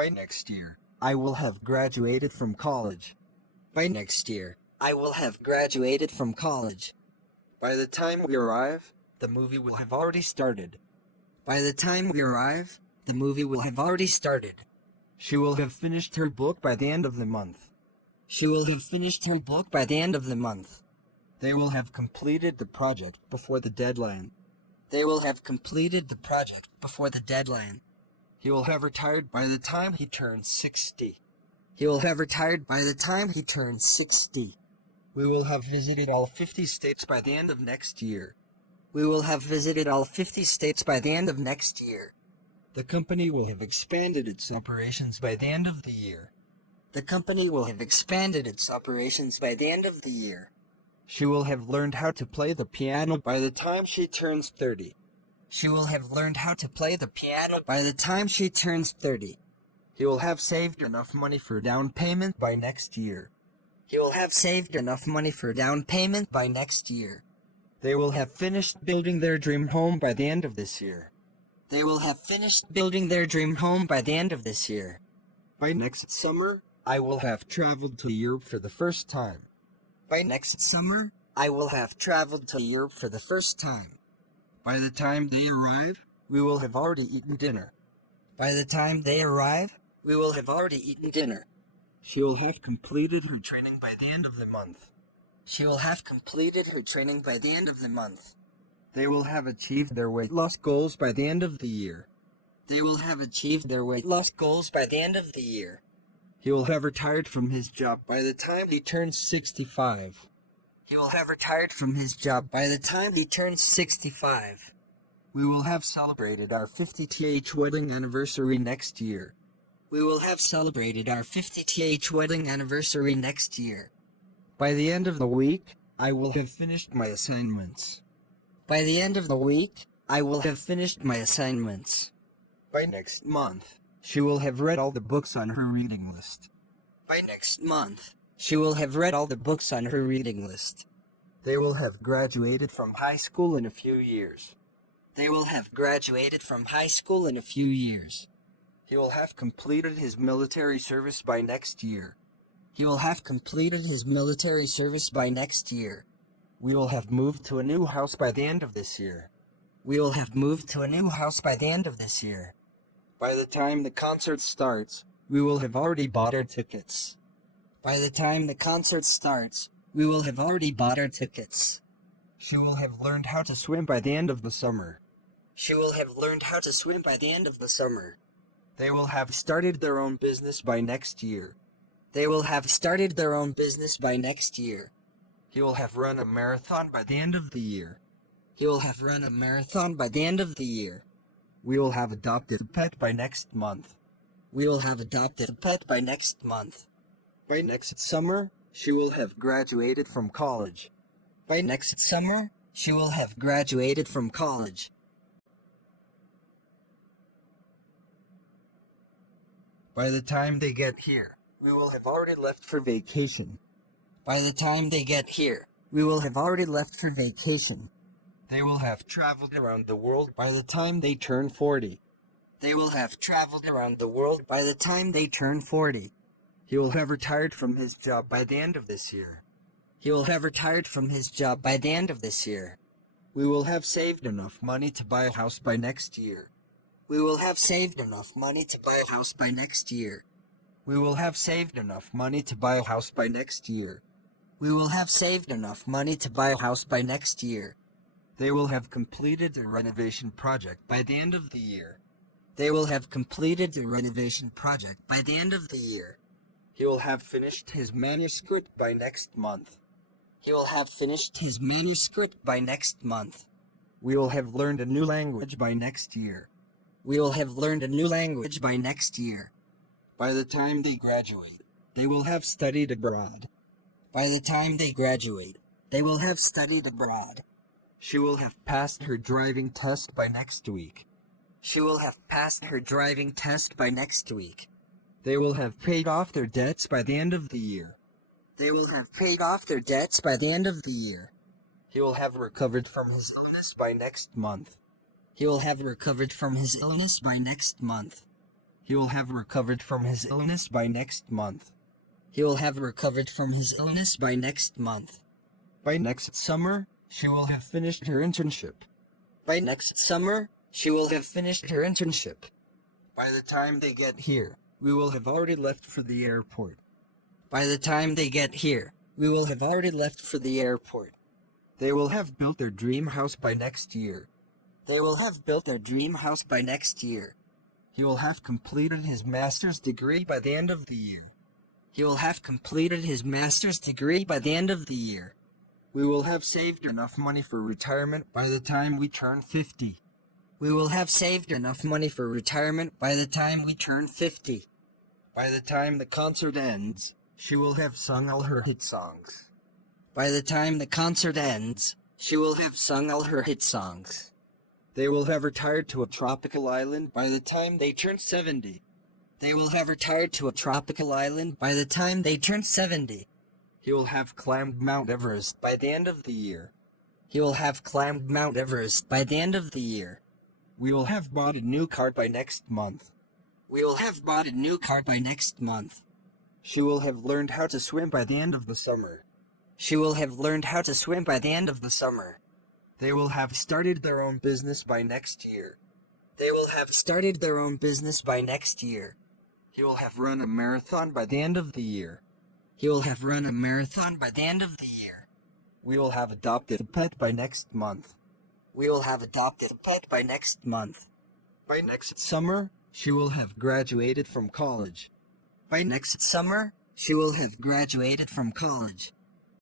By next year, I will have graduated from college. By next year, I will have graduated from college. By the time we arrive, the movie will have already started. By the time we arrive, the movie will have already started. She will have finished her book by the end of the month. She will have finished her book by the end of the month. They will have completed the project before the deadline. They will have completed the project before the deadline. He will have retired by the time he turns 60. He will have retired by the time he turns 60. We will have visited all 50 states by the end of next year. We will have visited all 50 states by the end of next year. The company will have expanded its operations by the end of the year. The company will have expanded its operations by the end of the year. She will have learned how to play the piano by the time she turns 30. She will have learned how to play the piano by the time she turns 30. He will have saved enough money for down payment by next year. He will have saved enough money for down payment by next year. They will have finished building their dream home by the end of this year. They will have finished building their dream home by the end of this year. By next summer, I will have traveled to Europe for the first time. By next summer, I will have traveled to Europe for the first time. By the time they arrive, we will have already eaten dinner. By the time they arrive, we will have already eaten dinner. She will have completed her training by the end of the month. She will have completed her training by the end of the month. They will have achieved their weight loss goals by the end of the year. They will have achieved their weight loss goals by the end of the year. He will have retired from his job by the time he turns 65. He will have retired from his job by the time he turns 65. We will have celebrated our 50th wedding anniversary next year. We will have celebrated our 50th wedding anniversary next year. By the end of the week, I will have finished my assignments. By the end of the week, I will have finished my assignments. By next month, she will have read all the books on her reading list. By next month, she will have read all the books on her reading list. They will have graduated from high school in a few years. They will have graduated from high school in a few years. He will have completed his military service by next year. He will have completed his military service by next year. We will have moved to a new house by the end of this year. We will have moved to a new house by the end of this year. By the time the concert starts, we will have already bought our tickets. By the time the concert starts, we will have already bought our tickets. She will have learned how to swim by the end of the summer. She will have learned how to swim by the end of the summer. They will have started their own business by next year. They will have started their own business by next year. He will have run a marathon by the end of the year. He will have run a marathon by the end of the year. We will have adopted a pet by next month. We will have adopted a pet by next month. By next summer, she will have graduated from college. By next summer, she will have graduated from college. By the time they get here, we will have already left for vacation. By the time they get here, we will have already left for vacation. They will have traveled around the world by the time they turn 40. They will have traveled around the world by the time they turn 40. He will have retired from his job by the end of this year. He will have retired from his job by the end of this year. We will have saved enough money to buy a house by next year. We will have saved enough money to buy a house by next year. We will have saved enough money to buy a house by next year. We will have saved enough money to buy a house by next year. They will have completed the renovation project by the end of the year. They will have completed the renovation project by the end of the year. He will have finished his manuscript by next month. He will have finished his manuscript by next month. We will have learned a new language by next year. We will have learned a new language by next year. By the time they graduate, they will have studied abroad. By the time they graduate, they will have studied abroad. She will have passed her driving test by next week. She will have passed her driving test by next week. They will have paid off their debts by the end of the year. They will have paid off their debts by the end of the year. He will have recovered from his illness by next month. He will have recovered from his illness by next month. He will have recovered from his illness by next month. He will have recovered from his illness by next month. By next summer, she will have finished her internship. By next summer, she will have finished her internship. By the time they get here, we will have already left for the airport. By the time they get here, we will have already left for the airport. They will have built their dream house by next year. They will have built their dream house by next year. He will have completed his master's degree by the end of the year. He will have completed his master's degree by the end of the year. We will have saved enough money for retirement by the time we turn 50. We will have saved enough money for retirement by the time we turn 50. By the time the concert ends, she will have sung all her hit songs. By the time the concert ends, she will have sung all her hit songs. They will have retired to a tropical island by the time they turn 70. They will have retired to a tropical island by the time they turn 70. He will have climbed Mount Everest by the end of the year. He will have climbed Mount Everest by the end of the year. We will have bought a new car by next month. We will have bought a new car by next month. She will have learned how to swim by the end of the summer. She will have learned how to swim by the end of the summer. They will have started their own business by next year. They will have started their own business by next year. He will have run a marathon by the end of the year. He will have run a marathon by the end of the year. We will have adopted a pet by next month. We will have adopted a pet by next month. By next summer, she will have graduated from college. By next summer, she will have graduated from college.